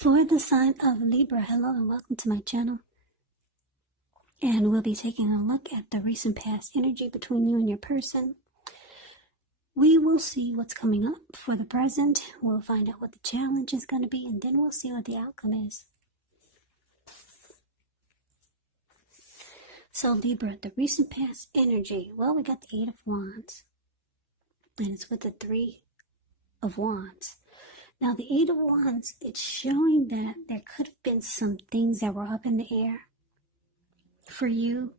For the sign of Libra, hello and welcome to my channel. And we'll be taking a look at the recent past energy between you and your person. We will see what's coming up for the present. We'll find out what the challenge is going to be, and then we'll see what the outcome is. So Libra, the recent past energy. Well, we got the Eight of Wands. And it's with the Three of Wands. Now, the Eight of Wands, it's showing that there could have been some things that were up in the air for you,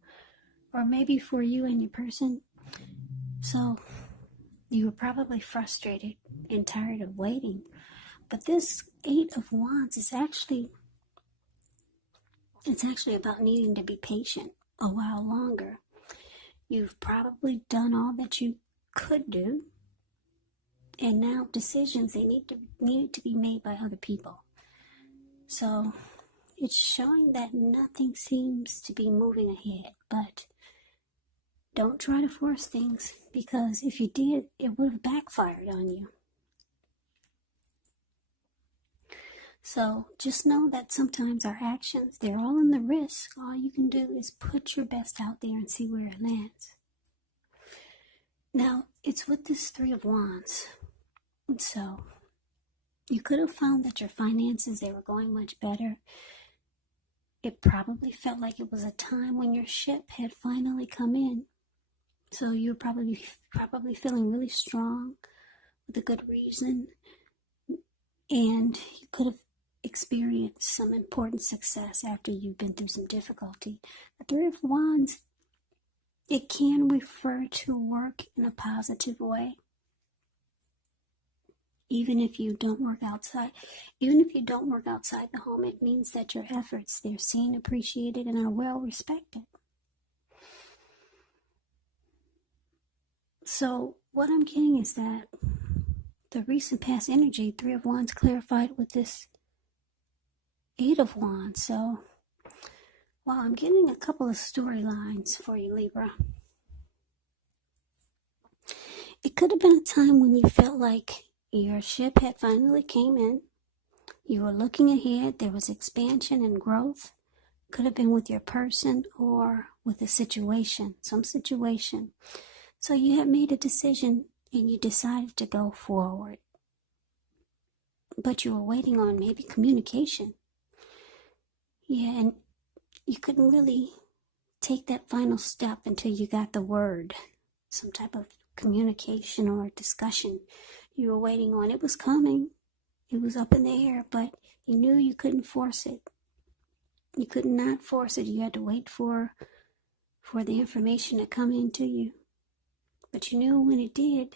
or maybe for you and your person. So, you were probably frustrated and tired of waiting. But this Eight of Wands is actually about needing to be patient a while longer. You've probably done all that you could do. And now decisions, they need to be made by other people. So it's showing that nothing seems to be moving ahead. But don't try to force things, because if you did, it would have backfired on you. So just know that sometimes our actions, they're all in the risk. All you can do is put your best out there and see where it lands. Now, it's with this Three of Wands. So, you could have found that your finances, they were going much better. It probably felt like it was a time when your ship had finally come in. So, you're probably feeling really strong with a good reason. And you could have experienced some important success after you've been through some difficulty. The Three of Wands, it can refer to work in a positive way. Even if you don't work outside the home, it means that your efforts, they're seen, appreciated, and are well respected. So what I'm getting is that the recent past energy, Three of Wands, clarified with this Eight of Wands. So, well, I'm getting a couple of storylines for you, Libra. It could have been a time when you felt like your ship had finally came in. You were looking ahead. There was expansion and growth. Could have been with your person or with a situation, some situation. So you had made a decision and you decided to go forward. But you were waiting on maybe communication. Yeah, and you couldn't really take that final step until you got the word, some type of communication or discussion you were waiting on. It was coming. It was up in the air, but you knew you couldn't force it. You could not force it. You had to wait for the information to come into you. But you knew when it did,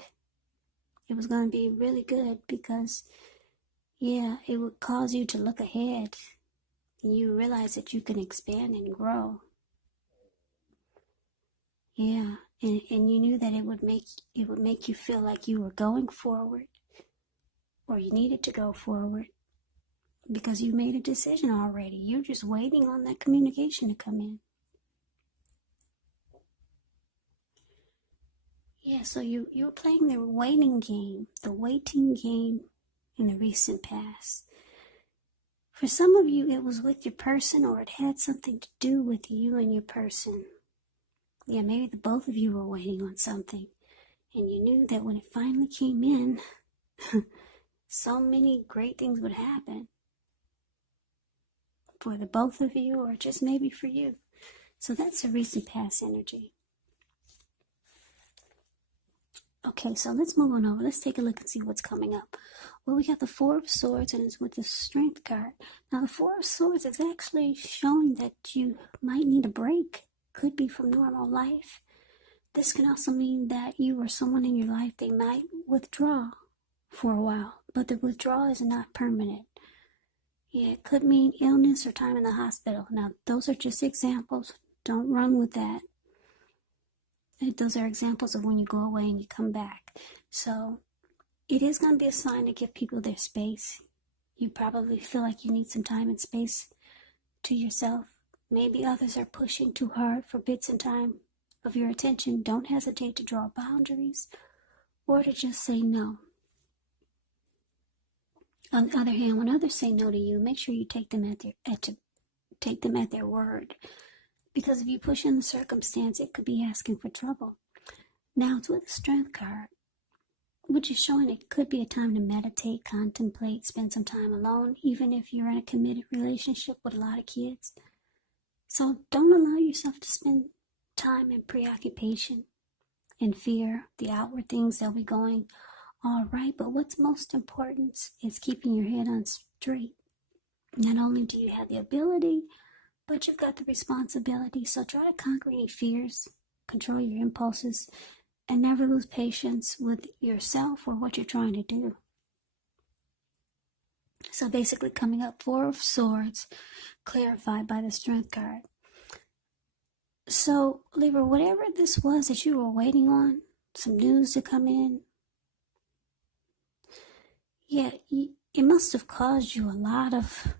it was going to be really good, because, yeah, it would cause you to look ahead. And you realize that you can expand and grow. Yeah. And you knew that it would make you feel like you were going forward, or you needed to go forward, because you made a decision already. You're just waiting on that communication to come in. Yeah, so you were playing the waiting game in the recent past. For some of you, it was with your person, or it had something to do with you and your person. Yeah, maybe the both of you were waiting on something, and you knew that when it finally came in, so many great things would happen for the both of you, or just maybe for you. So that's a recent past energy. Okay, so let's move on over. Let's take a look and see what's coming up. Well, we got the Four of Swords, and it's with the Strength card. Now, the Four of Swords is actually showing that you might need a break. Could be from normal life. This can also mean that you or someone in your life, they might withdraw for a while, but the withdrawal is not permanent. Yeah, it could mean illness or time in the hospital. Now, those are just examples. Don't run with that. Those are examples of when you go away and you come back. So it is going to be a sign to give people their space. You probably feel like you need some time and space to yourself. Maybe others are pushing too hard for bits and time of your attention. Don't hesitate to draw boundaries or to just say no. On the other hand, when others say no to you, make sure you take them at their word. Because if you push in the circumstance, it could be asking for trouble. Now, it's with the Strength card, which is showing it could be a time to meditate, contemplate, spend some time alone, even if you're in a committed relationship with a lot of kids. So don't allow yourself to spend time in preoccupation and fear. The outward things, they'll be going all right, but what's most important is keeping your head on straight. Not only do you have the ability, but you've got the responsibility. So try to conquer any fears, control your impulses, and never lose patience with yourself or what you're trying to do. So basically coming up, Four of Swords, clarified by the Strength card. So Libra, whatever this was that you were waiting on, some news to come in, yeah, it must have caused you a lot of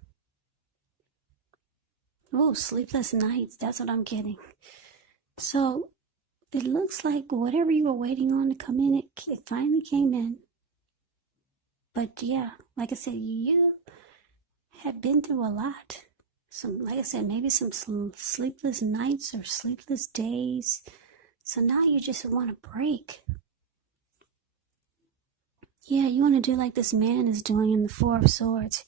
sleepless nights. That's what I'm getting. So it looks like whatever you were waiting on to come in, it finally came in. But yeah, like I said, you had been through a lot. Like I said, maybe some sleepless nights or sleepless days. So now you just want a break. Yeah, you want to do like this man is doing in the Four of Swords.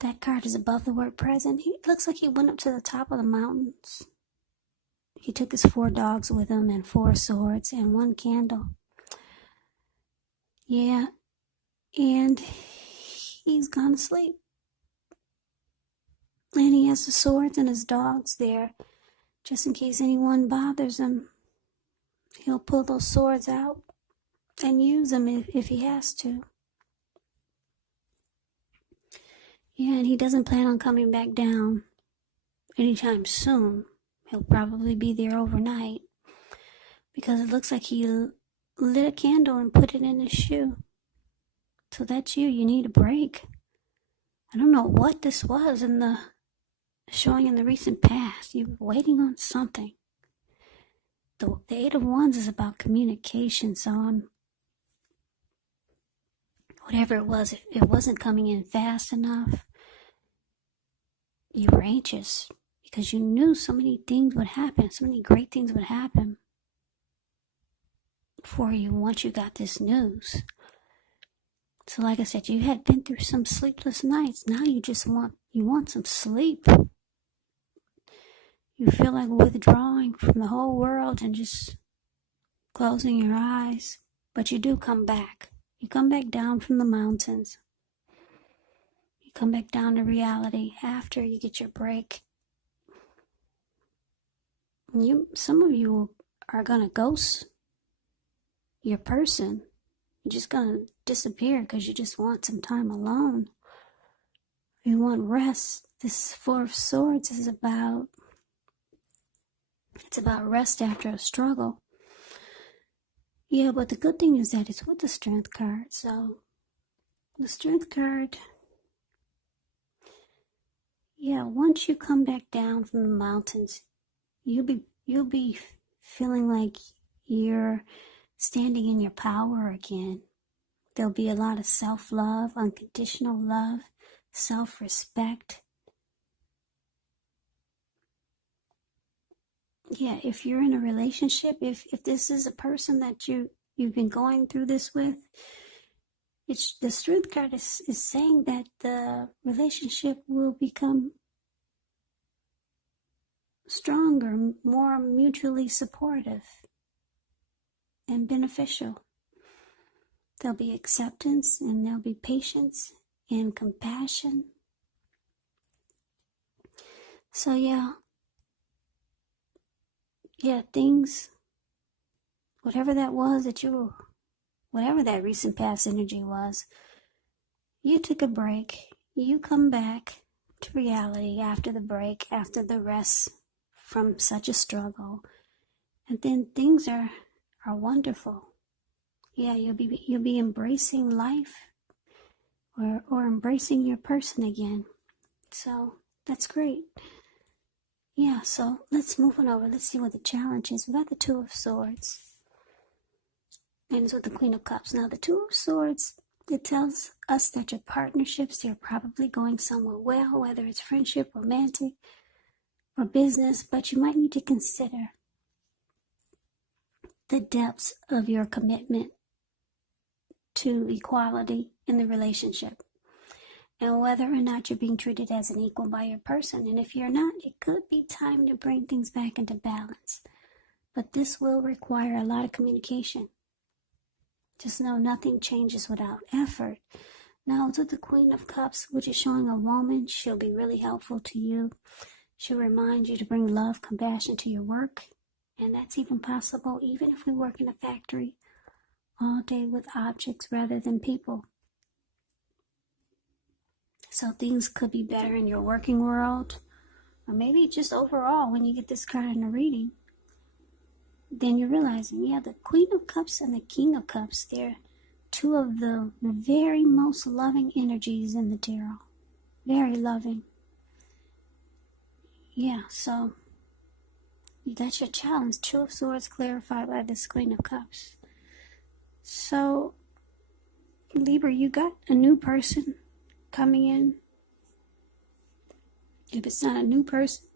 That card is above the word present. He looks like he went up to the top of the mountains. He took his 4 dogs with him and 4 swords and 1 candle. Yeah, and he's gone to sleep. And he has the swords and his dogs there. Just in case anyone bothers him, he'll pull those swords out and use them if he has to. Yeah, and he doesn't plan on coming back down anytime soon. He'll probably be there overnight because it looks like he lit a candle and put it in his shoe. So that's you. You need a break. I don't know what this was showing in the recent past. You were waiting on something. The 8 of Wands is about communication. So whatever it was, it wasn't coming in fast enough. You were anxious because you knew so many things would happen. So many great things would happen for you once you got this news. So like I said, you had been through some sleepless nights. Now you just want some sleep. You feel like withdrawing from the whole world and just closing your eyes. But you do come back. You come back down from the mountains. You come back down to reality after you get your break. Some of you are going to ghost your person. You're just going to disappear because you just want some time alone. You want rest. This 4 of Swords is about rest after a struggle. Yeah, but the good thing is that it's with the Strength card. So the Strength card, yeah, once you come back down from the mountains, you'll be feeling like you're standing in your power again. There'll be a lot of self-love, unconditional love, self-respect. Yeah, if you're in a relationship, if this is a person that you've been going through this with, the Strength card is saying that the relationship will become stronger, more mutually supportive and beneficial. There'll be acceptance and there'll be patience and compassion. So yeah, things, whatever that was whatever that recent past energy was, you took a break. You come back to reality after the break, after the rest from such a struggle. And then things are wonderful. Yeah, you'll be embracing life or embracing your person again. So that's great. Yeah, so let's move on over. Let's see what the challenge is. We got the 2 of Swords. And it's with the Queen of Cups. Now, the 2 of Swords, It tells us that your partnerships, they're probably going somewhat well, whether it's friendship, romantic, or business, but you might need to consider the depths of your commitment to equality in the relationship and whether or not you're being treated as an equal by your person. And if you're not, it could be time to bring things back into balance. But this will require a lot of communication. Just know nothing changes without effort. Now, to the Queen of Cups, which is showing a woman, she'll be really helpful to you. She'll remind you to bring love, compassion to your work. And that's even possible even if we work in a factory all day with objects rather than people. So things could be better in your working world, or maybe just overall when you get this card in a reading. Then you're realizing, yeah, the Queen of Cups and the King of Cups, they're two of the very most loving energies in the tarot. Very loving. Yeah, so that's your challenge. Two of Swords clarified by this Queen of Cups. So, Libra, you got a new person coming in. If it's not a new person,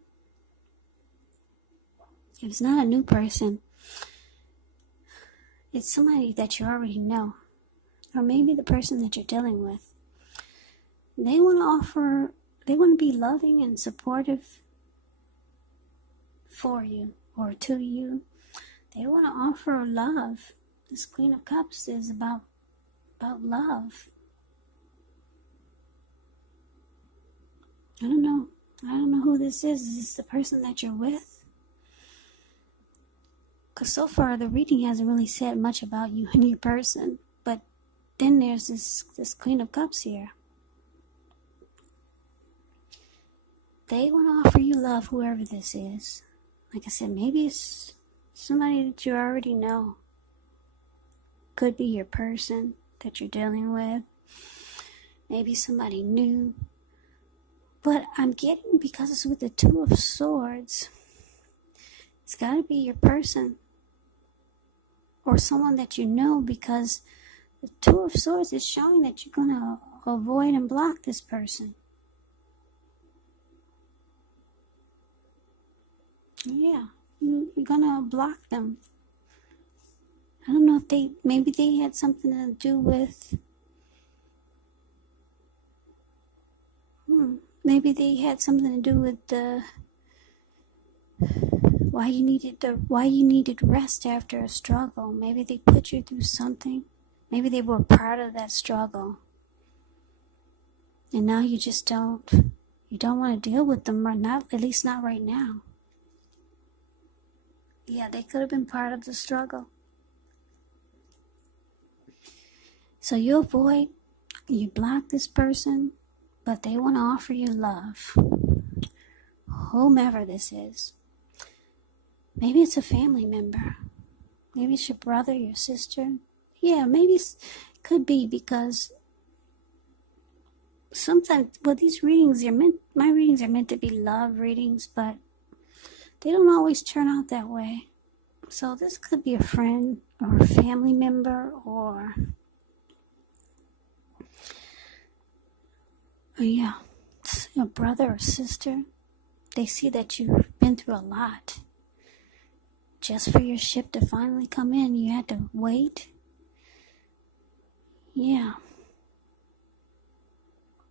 it's somebody that you already know, or maybe the person that you're dealing with. They want to be loving and supportive for you or to you. They want to offer love. This Queen of Cups is about love. I don't know who this is. Is this the person that you're with? Because so far the reading hasn't really said much about you and your person. But then there's this Queen of Cups here. They want to offer you love, whoever this is. Like I said, maybe it's somebody that you already know. Could be your person that you're dealing with. Maybe somebody new. But I'm getting, because it's with the Two of Swords, it's got to be your person. Or someone that you know, because the Two of Swords is showing that you're going to avoid and block this person. Yeah, you're going to block them. I don't know if maybe they had something to do with, maybe they had something to do with the why you needed rest after a struggle. Maybe they put you through something. Maybe they were part of that struggle. And now you just don't want to deal with them, or not, at least not right now. Yeah, they could have been part of the struggle. So you block this person, but they want to offer you love. Whomever this is. Maybe it's a family member. Maybe it's your brother, your sister. Yeah, maybe it could be, because sometimes, these readings my readings are meant to be love readings, but they don't always turn out that way. So this could be a friend or a family member, or a brother or sister. They see that you've been through a lot. Just for your ship to finally come in, you had to wait. Yeah.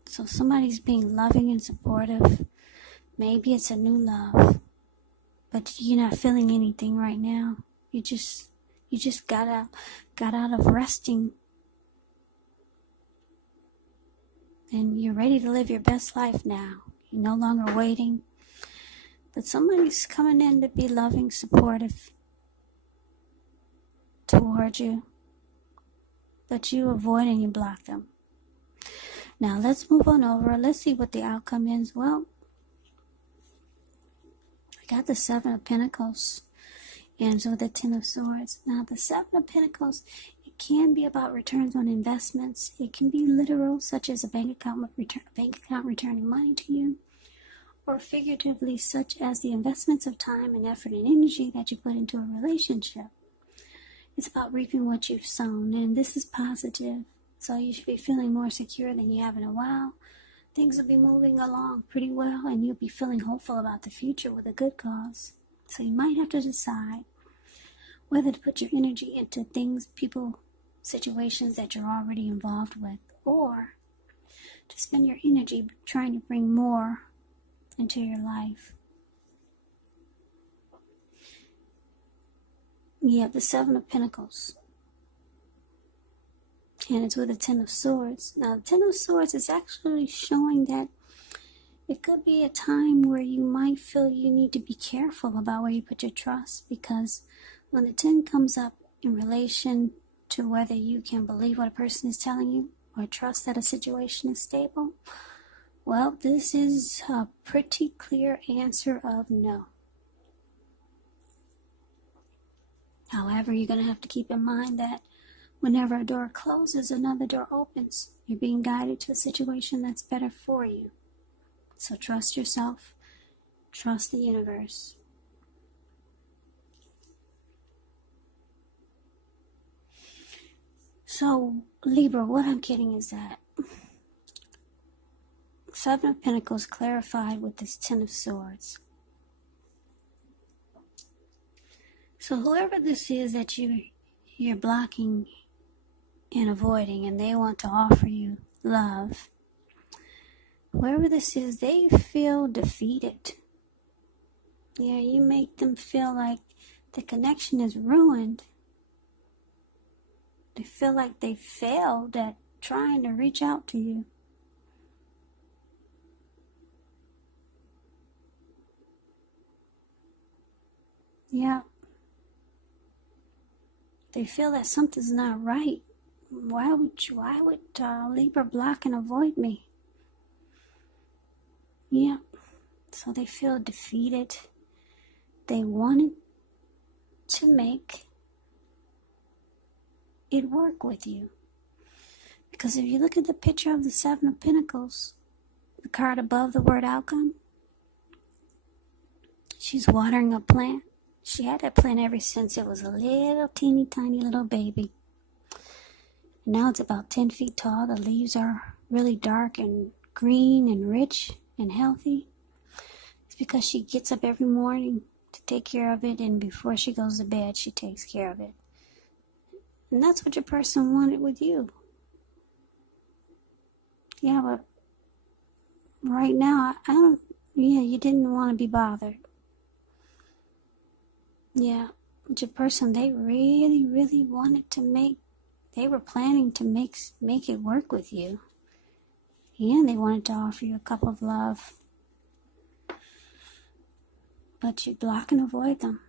So somebody's being loving and supportive. Maybe it's a new love, but you're not feeling anything right now. You just got out of resting, and you're ready to live your best life now. You're no longer waiting. But somebody's coming in to be loving, supportive toward you. But you avoid and you block them. Now let's move on over. Let's see what the outcome is. Well, I got the Seven of Pentacles. And so the Ten of Swords. Now the Seven of Pentacles, it can be about returns on investments. It can be literal, such as a bank account returning money to you. Or figuratively, such as the investments of time and effort and energy that you put into a relationship. It's about reaping what you've sown, and this is positive. So you should be feeling more secure than you have in a while. Things will be moving along pretty well, and you'll be feeling hopeful about the future with a good cause. So you might have to decide whether to put your energy into things, people, situations that you're already involved with, or to spend your energy trying to bring more into your life. You have the Seven of Pentacles, and it's with the Ten of Swords. Now, the Ten of Swords is actually showing that it could be a time where you might feel you need to be careful about where you put your trust, because when the Ten comes up in relation to whether you can believe what a person is telling you or trust that a situation is stable, well, this is a pretty clear answer of no. However, you're going to have to keep in mind that whenever a door closes, another door opens. You're being guided to a situation that's better for you. So trust yourself. Trust the universe. So, Libra, what I'm getting is that Seven of Pentacles clarified with this Ten of Swords. So whoever this is that you're blocking and avoiding, and they want to offer you love, whoever this is, they feel defeated. Yeah, you make them feel like the connection is ruined. They feel like they failed at trying to reach out to you. Yeah. They feel that something's not right. Why would Libra block and avoid me? Yeah. So they feel defeated. They wanted to make it work with you. Because if you look at the picture of the Seven of Pentacles, the card above the word outcome, she's watering a plant. She had that plant ever since it was a little teeny tiny little baby. Now it's about 10 feet tall. The leaves are really dark and green and rich and healthy. It's because she gets up every morning to take care of it, and before she goes to bed, she takes care of it. And that's what your person wanted with you. Yeah, but right now, you didn't want to be bothered. Yeah, but your person, they really, really wanted to they were planning to make it work with you. And they wanted to offer you a cup of love. But you block and avoid them.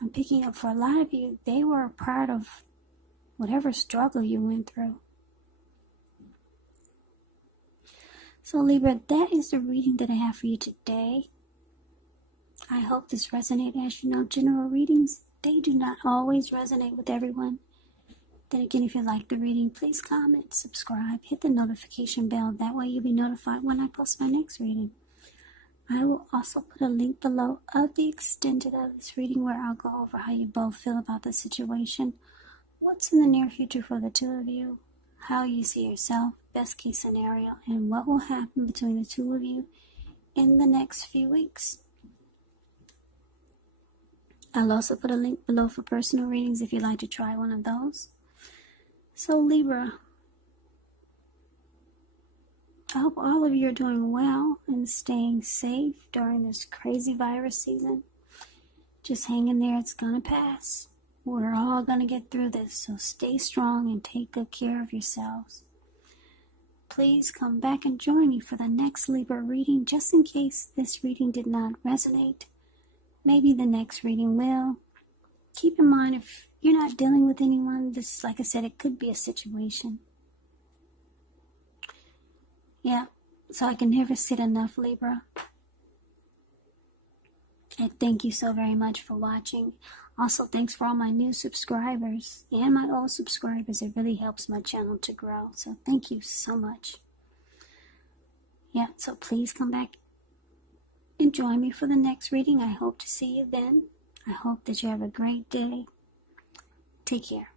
I'm picking up for a lot of you, they were a part of whatever struggle you went through. So Libra, that is the reading that I have for you today. I hope this resonated. As you know, general readings, they do not always resonate with everyone. Then again, if you like the reading, please comment, subscribe, hit the notification bell. That way you'll be notified when I post my next reading. I will also put a link below of the extended of this reading where I'll go over how you both feel about the situation, what's in the near future for the two of you, how you see yourself, best case scenario, and what will happen between the two of you in the next few weeks. I'll also put a link below for personal readings if you'd like to try one of those. So Libra, I hope all of you are doing well and staying safe during this crazy virus season. Just hang in there, it's gonna pass. We're all gonna get through this, so stay strong and take good care of yourselves. Please come back and join me for the next Libra reading, just in case this reading did not resonate. Maybe the next reading will. Keep in mind, if you're not dealing with anyone, this, like I said, it could be a situation. Yeah, so I can never sit enough, Libra. And thank you so very much for watching. Also, thanks for all my new subscribers and my old subscribers. It really helps my channel to grow. So thank you so much. Yeah, so please come back and join me for the next reading. I hope to see you then. I hope that you have a great day. Take care.